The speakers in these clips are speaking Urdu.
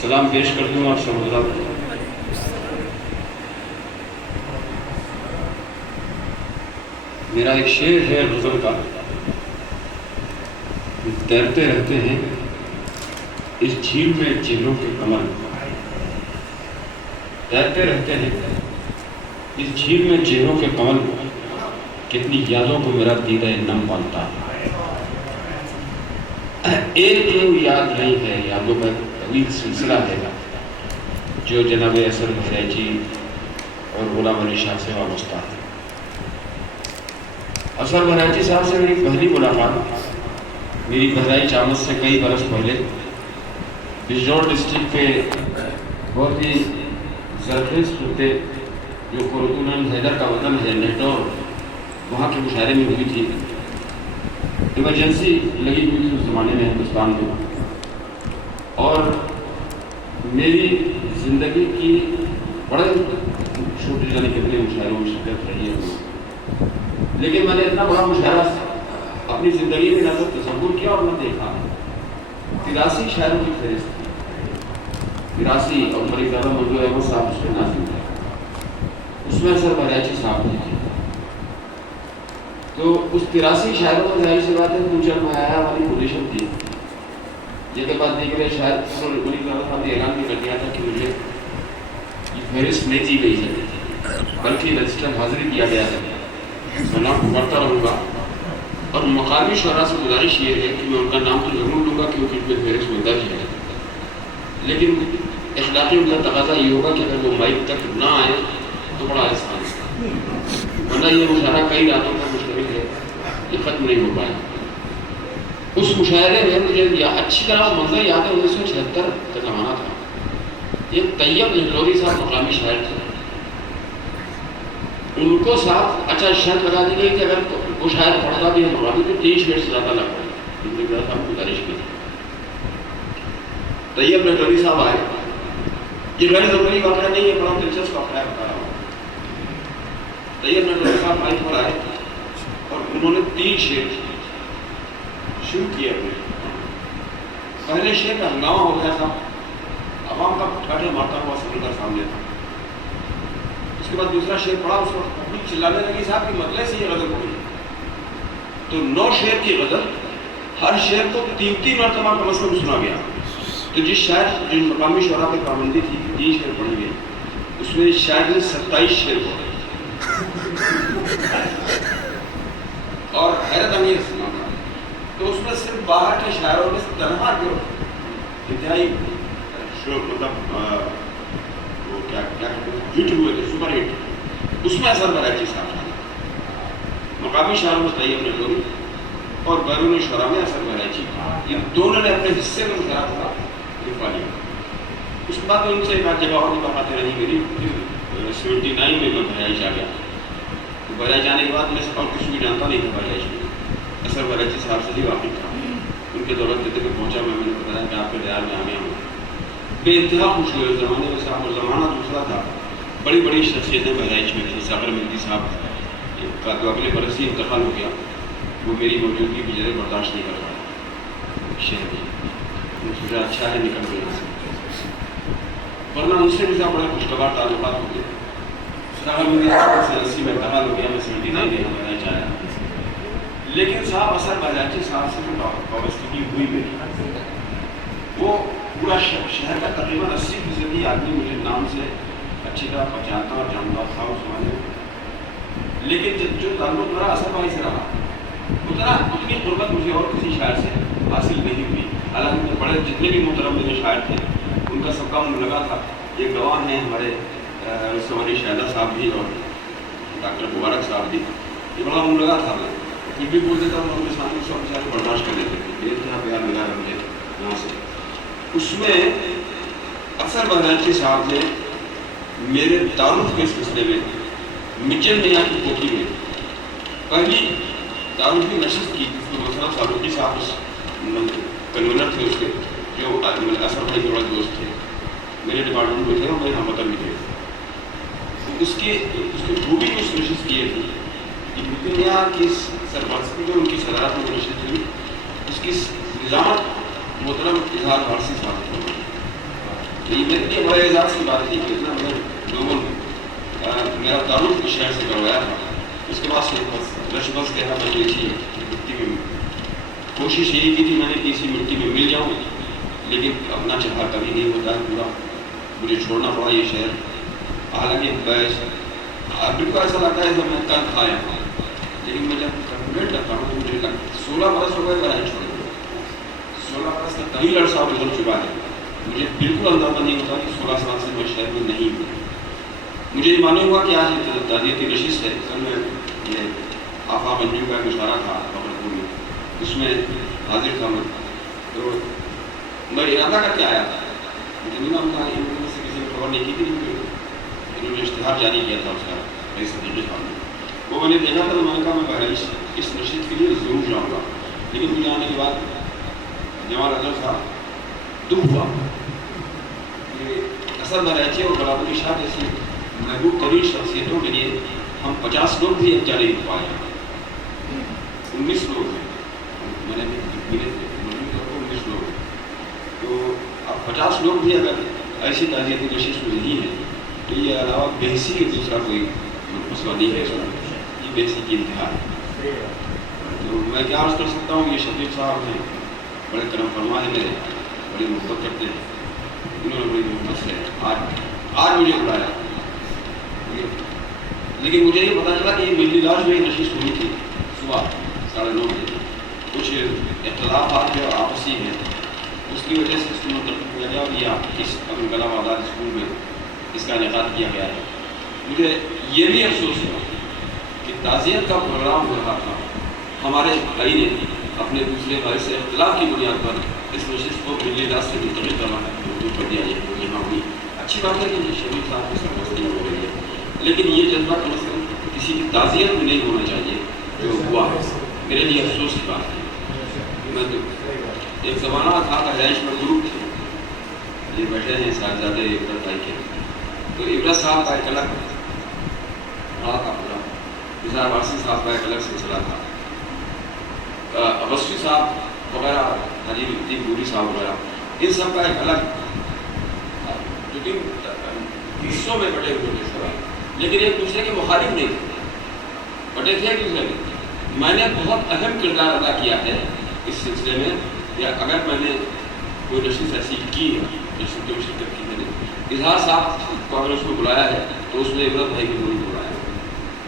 سلام پیش کر دوں اور سمجھا دوں۔ میرا ایک شعر ہے غزل کا، تیرتے رہتے ہیں اس جھیل میں جھیلوں کے کمل، تیرتے رہتے ہیں اس جھیل میں جھیلوں کے کمل، کتنی یادوں کو میرا دیدہ نم پالتا۔ ایک یاد نہیں ہے، یادوں کا طویل سلسلہ ہے جو جناب اثر بہرائچی اور غلام علی شاہ سے وابستہ ہے۔ اثر بہرائچی صاحب سے میری پہلی ملاقات میری بہرائچ آمد سے کئی برس پہلے بجنور ڈسٹرکٹ کے بہت ہی زرخیز خطے جو خرطوم حیدر کا وطن ہے نیٹور، وہاں کے مشاعرے میں ہوئی تھی۔ ایمرجنسی لگی ہوئی تھی اس زمانے میں ہندوستان میں، اور میری زندگی کی بڑے چھوٹے جانے کتنے مشاعروں میں شرکت رہی ہے، لیکن میں نے اتنا بڑا مشاعرہ اپنی زندگی میں نہ تو تصور کیا اور نہ دیکھا۔ 83 شاعروں کی فہرست تھی، 83، اور بڑی زیادہ منظور احمد صاحب اس میں ناظم تھے، اس میں اثر بہرائچی صاحب بھی تھے۔ تو اس 83 شاعروں میں ظاہر سی بات ہے کہ چل مایا والی پوزیشن تھی۔ یہ کے بعد دیکھ شاید بڑی زیادہ صاحب نے اعلان بھی کر دیا تھا کہ مجھے یہ فہرست نہیں دی گئی ہے بلکہ رجسٹر حاضری کیا گیا ہے، میں نام پڑھتا رہوں گا، اور مقامی شعراء سے گزارش یہ ہے کہ میں ان کا نام تو ضرور لوں گا کیونکہ ان میں فہرست میں درج ہے، لیکن اخلاقی ان کا تقاضا یہ ہوگا کہ اگر وہ مائک تک نہ آئے تو بڑا احسان ہے، ورنہ یہ مشاعرہ کئی راتوں کا مشتمل ہے، یہ ختم نہیں ہو پائے۔ اس مشاعرے میں مجھے اچھی طرح منظر یاد ہے، 1976 کا زمانہ تھا۔ یہ طیب لہلوری صاحب مقامی شاعر تھے، ان کو ساتھ اچھا شرط لگا دی گئی کہ اگر وہ شاعر پڑھتا بھی ہے مقامی تو 3 شعر سے زیادہ لگ پڑے، ان نے صاحب گزارش کی۔ طیب لہلوری صاحب آئے، یہ غیر ضروری واقعہ نہیں ہے، بڑا دلچسپ واقعہ بتا رہا ہوں۔ طیب لہلوری صاحب مائک پر آئے اور انہوں نے 3 شعر شروع کیا۔ پہلے شعر کا ہنگامہ ہو گیا تھا، عوام کا ٹھاٹھے مارتا ہوا سمندر سامنے تھا۔ اس کے بعد دوسرا شعر پڑھا، اس وقت پبلک چلانے لگی صاحب کی مطلع سے یہ غزل پڑھی، تو 9 شعر کی غزل، ہر شعر کو 3 مرتبہ کم از کم سنا گیا۔ تو جس شاعر جن مقامی شعراء پہ پابندی تھی 3 شعر پڑھی گئی، اس میں شاعر نے 27 شعر پڑھے، اور حیرت انگیز سنا تھا۔ تو اس میں صرف باہر کے شاعروں میں تنہا جو انتہائی مطلب وہ کیا ہٹ ہوئے تھے، سپر ہٹ، اس میں اثر بہرائچی صاحب تھا۔ مقامی شاعروں میں طیب لہلوری اور بیرونی شعراء میں اثر بہرائچی، یہ دونوں نے اپنے حصے میں مشاعرہ لکھوا لیا۔ اس کے بعد ان سے ایک آدھ جگہ اور ملاقاتیں رہی میری، 79 میں بہرائچ آ گیا۔ بہرائچ آنے کے بعد میں اور کسی بھی جانتا نہیں تھا بہرائچ میں، اثر بہرائچی صاحب سے ہی واقف تھا۔ ان کے دولت دیتے ہوئے پہنچا، میں نے بتایا کہ آپ کے دیار میں آ گیا ہوں، بے انتہا خوش ہوئے۔ اس زمانے میں صاحب زمانہ دوسرا تھا، بڑی بڑی شخصیتیں بہرائچ میں تھیں۔ ساغر مہدی صاحب کا تو اگلے برس ہی انتقال ہو گیا، وہ میری موجودگی بھی ذرا برداشت نہیں کر پایا شہر میں، سوچا اچھا ہے نکل گیا سے، ورنہ ان سے بھی بڑے خوشگوار تعلقات ہوتے۔ ساغر مہدی صاحب سے 80 میں انتقال ہو گیا، میں 79 میں بہرائچ آیا، لیکن صاحب اثر بہرائچی صاحب سے جو وابستگی ہوئی میری، وہ پورا شہر کا تقریباً 80% آدمی مجھے نام سے اچھی طرح پہچانتا اور جانتا تھا اس زمانے میں، لیکن جو تعلق میرا اثر بھائی سے رہا اتنی قربت مجھے اور کسی شاعر سے حاصل نہیں ہوئی۔ حالانکہ بڑے جتنے بھی محترم میرے شاعر تھے ان کا سب کا من لگا تھا۔ ایک گواہ ہیں ہمارے سوانی شہدہ صاحب بھی اور ڈاکٹر مبارک صاحب بھی، یہ بڑا من لگا تھا، میں پھر بھی بول دیتا ہوں، ان کے سامنے سب سارے برداشت کر لیتے تھے، یہ اتنا پیار ملا ہے مجھے یہاں سے۔ اس میں اثر بہرائچی صاحب نے میرے تعارف کے سلسلے میں مچل میاں کی کوٹھی میں پہلی تعارفی نشست کی، جس میں مثلا فاروقی صاحب کنوینر تھے اس کے، جو اثر بھائی کے بڑے دوست تھے، میرے ڈپارٹمنٹ میں تھے اور میرے ہم وطن بھی تھے۔ اس کی خوبی جو اس نشست کی تھی کہ مچل میاں کی سرپرستی میں ان کی صدارت میں نشست ہوئی، اس کی نظامت محترم اظہار فارسی صاحب یہ میرے لیے بڑے اعزاز کی بات تھی کہ اتنا بڑے لوگوں نے میرا تعلق اس شہر سے کروایا تھا. اس کے بعد سے بس کہنا میں نے اسی مٹی میں کوشش یہی کی تھی میں نے کہ اسی مٹی میں مل جاؤں, لیکن اپنا چاہا کبھی نہیں ہوتا ہے پورا, مجھے چھوڑنا پڑا یہ شہر. حالانکہ بالکل ایسا لگتا ہے جب میں کل کھایا ہوں, لیکن میں جب کیلکولیٹ کرتا ہوں تو مجھے لگتا ہے 16 برس ہو گئے بہن چھوڑے, 16 برس کا طویل عرصہ گزر چکا ہے. مجھے بالکل اندازہ نہیں ہوتا کہ 16 سال سے میں شہر میں نہیں ہوں. مجھے یہ معلوم ہوا کہ آج تعزیتی نشست ہے. سر میں یہ آفا منجو کا مشاعرہ تھا پور میں, اس میں حاضر تھا میں. تو میں ارادہ کر کے آیا تھا, مجھے نہیں معلوم تھا ان میں سے کسی نے خبر نہیں کی تھی, انہوں نے اشتہار جاری کیا تھا اس کا رئیس صدیقی صاحب نے. وہ میں نے دیکھا تھا تو میں نے کہا میں بہرحال اس نشست کے لیے ضرور جاؤں گا. لیکن مجھے آنے کے بعد جمال اظہر صاحب دکھ ہوا کہ اصل بہرائچی اور برابری شاہ جیسی محبوب ترین شخصیتوں کے لیے ہم 50 لوگ بھی جا نہیں پائے. 19 لوگ ہیں میں نے ملے تھے, 19 لوگ. تو اب 50 لوگ بھی اگر ایسی تعزیتی نشست میں نہیں ہے تو یہ علاوہ بحثی کے دوسرا کوئی مسئلہ نہیں ہے. یہ بحثی کی انتہا ہے. تو میں کیا عرض کر سکتا ہوں, یہ شفیق صاحب ہیں, بڑے کرم فرما ہیں میرے, بڑی محبت کرتے ہیں. انہوں نے بڑی محبت سے آج مجھے بلایا. لیکن مجھے یہ پتا چلا کہ یہ ملی لاج میں نشست ہوئی تھی صبح 9:30 بجے. کچھ اختلافات جو آپسی ہیں اس کی وجہ سے اس کو منتخب کیا گیا, اور یہ اس ابو کلام آزاد اسکول میں اس کا انعقاد کیا گیا ہے. مجھے یہ بھی افسوس ہوا کہ تعزیت کا پروگرام ہو رہا تھا, ہمارے بھائی نے اپنے دوسرے بھائی سے اختلاف کی بنیاد پر اس نشست کو ملی لاج سے منتقل کر دیا. یہ یہاں ہوئی اچھی بات ہے کہ یہ شریف صاحب کی سرپرستی ہو رہی ہے, لیکن یہ جذبہ کم از کم کسی کی تعزیت میں نہیں ہونا چاہیے جو ہوا ہے. میرے لیے افسوس کی بات ہے. میں تو ایک زمانہ تھا کہ رہائش میں گروپ تھے, یہ بیٹھے ہیں صاحبزادے عبرت بھائی کے, تو عبرت صاحب کا ایک الگ رہا تھا پورا, نثار وارسی صاحب کا ایک الگ سلسلہ تھا, ابسوی صاحب وغیرہ, حجیب الدین گوری صاحب وغیرہ, ان سب کا ایک الگ جو کہ حصوں میں بٹے ہوئے تھے, لیکن ایک دوسرے کے مخالف نہیں تھے, بٹے تھے ایک دوسرے کے. میں نے بہت اہم کردار ادا کیا ہے اس سلسلے میں, یا اگر میں نے کوئی نشست ایسی کی ہے نشست میں شرکت کی, میں نے اظہار صاحب کو اگر اس کو بلایا ہے تو اس نے عبرت بھائی کو نہیں بلایا.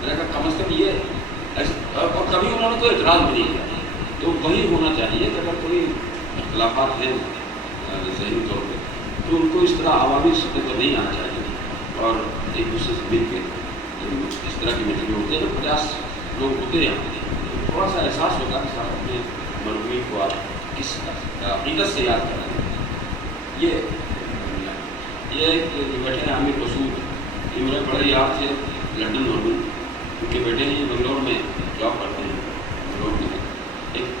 میں نے کہا کم از کم یہ, اور کبھی انہوں نے کوئی اعتراض بھی نہیں کیا. تو وہی ہونا چاہیے کہ اگر کوئی اختلافات ہیں ذہنی طور پہ تو ان کو اس طرح عوامی سطح پر نہیں آنا چاہیے, اور ایک دوسرے سے مل کے اس طرح کی میٹنگیں ہوتی ہیں. 50 لوگ ہوتے ہیں, تھوڑا سا احساس ہوتا ہے کہ صاحب اپنے مرحوم کو آپ کس عقیدت سے یاد کر رہے ہیں. یہ بیٹھے ہیں عامر مسعود, یہ میرے بڑے یاد تھے لنڈن مرحوم, ان کے بیٹے ہیں بنگلور میں جاب کرتے ہیں. بنگلور میں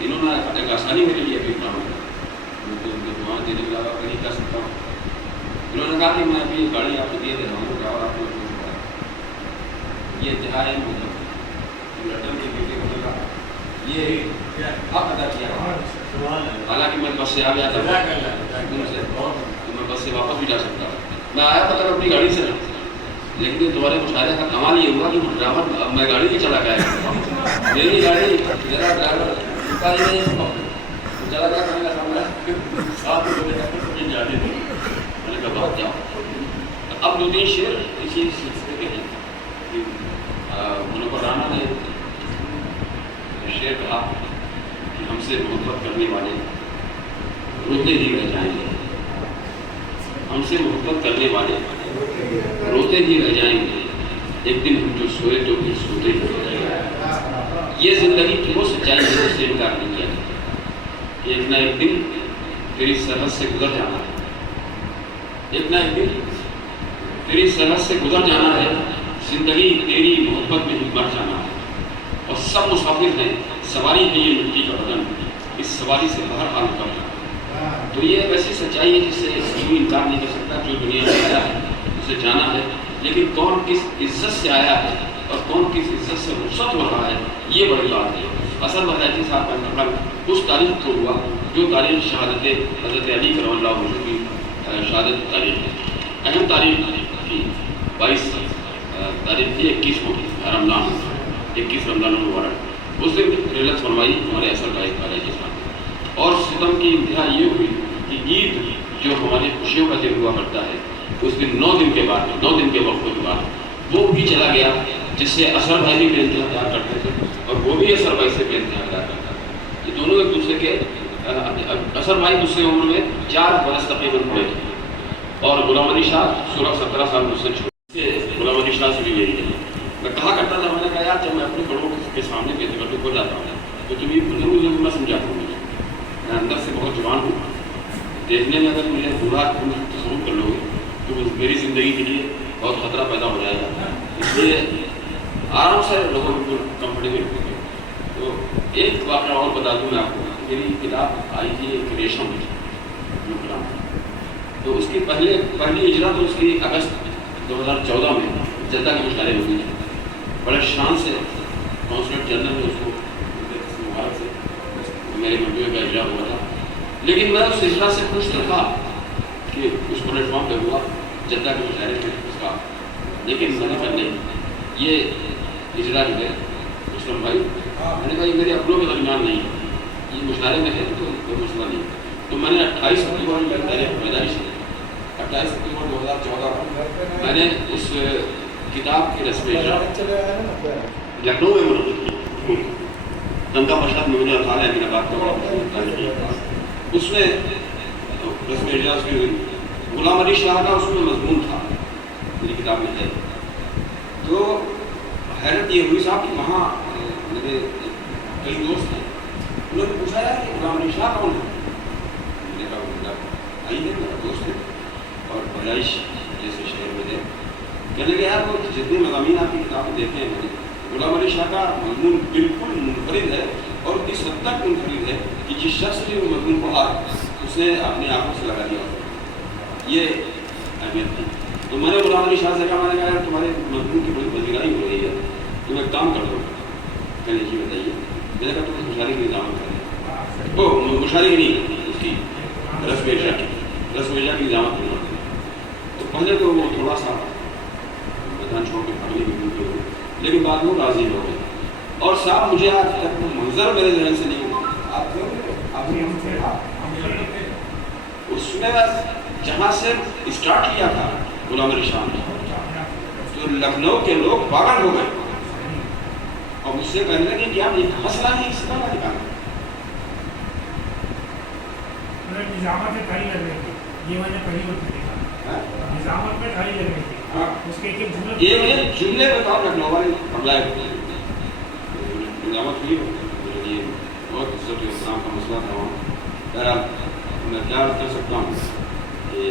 انہوں نے ایک آسانی میرے لیے ابھی کام ہے, مجھے ان کے دعائیں دینے کے علاوہ نہیں کر سکتا ہوں. انہوں نے کہا کہ میں ابھی گاڑی آپ کو دے دے رہا ہوں, اور آپ کو یہ انتہا ہے لنڈن کے بیٹے کو لگا یہ حق ادا کیا. حالانکہ میں بس سے آ گیا تھا تو میں بس سے واپس بھی جا سکتا ہوں. میں آیا تھا کل اپنی گاڑی سے, لیکن تمہارے مشاہدے کا کمال یہ ہوا کہ ڈرائیور میں گاڑی نہیں چلا گیا, میری گاڑی میرا ڈرائیور کا ہی نہیں چلا گیا. کہنے کا سامنا ساتھ جانے دیں, میں نے کہا بہت جاؤ. اب 2-3 شعر اسی سلسلے کے ہیں کہ منور رانا نے شعر کہا کہ ہم سے محبت کرنے والے روتے ہی رہ جائیں گے, ہم سے محبت کرنے والے روتے ہی رہ جائیں گے, ایک دن ہم جو سوئے تو پھر سوتے ہی رہ جائیں گے. یہ زندگی کی وہ سچائی ہے جس سے انکار نہیں کیا کہ ایک نہ ایک دن تیری سرحد سے گزر جانا ہے, ایک نہ ایک دن تیری سرحد سے گزر جانا ہے, زندگی تیری محبت میں ہی مر جانا ہے. اور سب مسافر ہیں, سواری ہے یہ مٹی کا بدن, اس سواری سے باہر حال کر جانا. تو یہ ایک ایسی سچائی ہے جس سے کوئی انکار نہیں کر سکتا. جو دنیا میں آیا ہے اسے جانا ہے, لیکن کون کس عزت سے آیا ہے اور کون کس عزت سے رخصت ہو رہا ہے یہ بڑی بات ہے. اصل بہرائچی صاحب کا انتقال اس تاریخ کو ہوا جو تاریخ شہادت حضرت علی کرم اللہ وجہ کی شہادت تاریخ اہم تاریخ کی 22 تاریخ تھی 21 رمضان 21 رمضان المبارک. اس دن رحلت فرمائی ہمارے اصل بھائی علیہ السلام. اور ستم کی انتہا یہ ہوئی کہ عید جو ہماری خوشیوں کا دن ہوا کرتا ہے اس دن 9 دن کے بعد 9 دن کے وقفوں کے بعد وہ بھی چلا گیا جس سے اثر بھائی بھی بے انتہا پیار کرتے تھے اور وہ بھی اثر بھائی سے بے انتہا پیار کرتا تھا. یہ دونوں ایک دوسرے کے اثر بھائی مجھ سے عمر میں 4 برس تقریباً بڑے تھے اور غلام علی شاہ 16-17 سال مجھ سے چھوٹے. غلام علی شاہ سے بھی یہی ہے. میں کہا کرتا تھا میں نے کہا یار جب میں اپنے بڑوں کے سامنے کہتے کرتے ہو جاتا ہوں تو تم یہ مجھے میں سمجھاتا ہوں. میں اندر سے بہت جوان ہوں. دیکھنے میں اگر مجھے برا تصور کر لو گے تو میری زندگی کے لیے بہت خطرہ پیدا ہو جائے گا. اس لیے آرام سے لوگوں کو کمفرٹیبل ہو گئے. تو ایک واقعہ اور بتا دوں میں آپ کو. میری کتاب آئی تھی ایک ریشم کلام. تو اس کی پہلی اجرا تو اس کی اگست 2014 میں جدہ کے مشاعرے میں ہوئی تھی. بڑے شان سے کونسلر جنرل نے اس کو مبارک سے میرے مجموعے کا اجرا ہوا تھا. لیکن میں اس اجرا سے خوش تو تھا کہ اس پلیٹ فارم پہ ہوا جدہ کے مشاعرے میں اس کا. لیکن میں نے کہا نہیں یہ اجرا جو ہے اسلم بھائی میں نے کہا یہ میرے اپنوں کے درمیان نہیں ہے یہ مشاعرے میں ہے تو کوئی مسئلہ نہیں. تو میں نے 28 اکتوبر کی تاریخ پیدائش ہے 28 اکتوبر 2014 میں نے اس کتاب کی رسم اجرا لکھنؤ میں منعقد کی. دنگا پرشاد میں مجھے خان امین آباد کا بڑا اس میں رسم اجرا کی ہوئی. غلام علی شاہ کا اس میں مضمون تھا میری کتاب میں ہے. تو حیرت یہ ہوئی صاحب کہ وہاں میرے کئی دوست ہیں انہوں نے پوچھا ہے کہ غلام علی شاہ کون ہے. میں نے کہا آئی ہے میرا دوست ہے اور پیدائش جیسے شہر میں تھے. کہنے لگے یار وہ جتنے مضامین آپ کی کتابیں دیکھے ہیں میں نے غلام علی شاہ کا مضمون بالکل منفرد ہے اور اس حد تک منفرد ہے کہ جس شخص نے وہ مضمون پڑھا اس نے اپنی آنکھوں سے لگا دیا. یہ اہمیت تھی. تو میں نے غلام علی شاہ سے کہا میں نے کہا یار تمہارے مضمون کی بڑی پذیرائی ہو رہی ہے تم ایک کام کر دو. کہنے جی بتائیے. میں نے کہا تم مشاعرے کی نظام کریں وہ مشاعرے کی نہیں اس کی رسم اجرا کی نظامت کرنا. تو پہلے تو وہ تھوڑا سا میدان چھوڑ کے پڑھنے کی ممکن ہو لیکن بعد میں راضی ہو گئے. اور صاحب مجھے آج تک وہ منظر میرے ذہن سے نہیں ہوا. اس میں جہاں سے اسٹارٹ کیا تھا غلام علی شاہ نے تو لکھنؤ کے لوگ پاگل ہو گئے اور مجھ سے کہنے لگے کہ آپ یہ مسئلہ ہے اس طرح نکالنا. نظامت میں کھڑی لگ رہی تھی. یہ میں نے پہلی بار دیکھا. نظامت میں کھڑی لگ رہی تھی. اس کے ایک جملے بتاؤ لکھنؤ والے اپلائی ہوتے ہیں. نظامت ہوئی میرے لیے بہت عزت و احترام کا مسئلہ تھا وہاں. بہرحال میں کیا کر سکتا ہوں کہ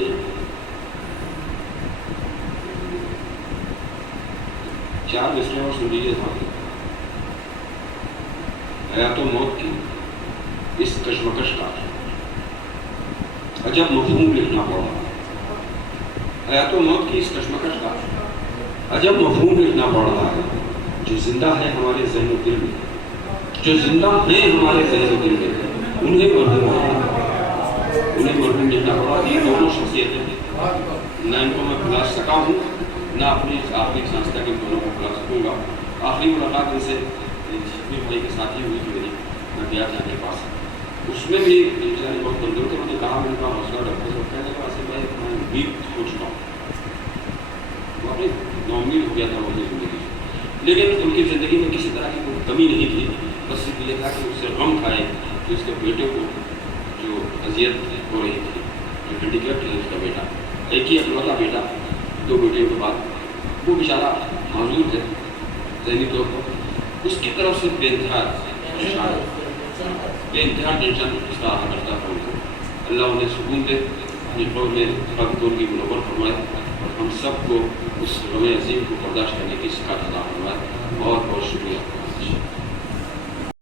چار مسئلے اور سن لیجیے تھا. حیات و موت کی اس کشمکش کا عجب مفہوم لکھنا پڑ رہا ہے. حیات و موت کی اس کشمکش کا عجب مفہوم لکھنا پڑ رہا ہے. جو زندہ ہے ہمارے ذہن و دل میں جو زندہ ہیں ہمارے ذہن و دل میں انہیں مرحوم لکھنا پڑ رہا ہے. یہ دونوں شخصیتیں نہ ان کو میں بھلا سکا ہوں نہ اپنی آخری سانس تک ان دونوں کو بھلا سکوں گا. آخری ملاقات ان سے شفیع بھائی کے ساتھ ہی ہوئی تھی میری. میں گیا تھا ان کے پاس. اس میں بھی بیچارے بہت کمزور تھے. میں نے کہا حوصلہ رکھو سب کہنے کا اصل بھائی میں امید ہو چکا ہوں. واقعی ناامید ہو گیا تھا وہ اپنی زندگی سے. لیکن ان کی زندگی میں کسی طرح کی کوئی کمی نہیں تھی. بس صرف یہ تھا کہ اس سے غم کھائے کہ اس کے بیٹے کو جو اذیت ہو رہی تھی جو ہینڈیکیپٹ ہے اس کا بیٹا ایک ہی اکلوتا بیٹا 2 بیٹیوں کے بعد وہ بیچارہ معذور ہے ذہنی طور پر. اس کی طرف سے بے انتہا ٹینشن اس کا آہا کرتا تھا ان کو. اللہ انہیں سکون دے اپنی قول میں ان کی منور فرمائے اور ہم سب کو اس غم عظیم کو برداشت کرنے کی سکھا عطا فرمائے. بہت بہت شکریہ.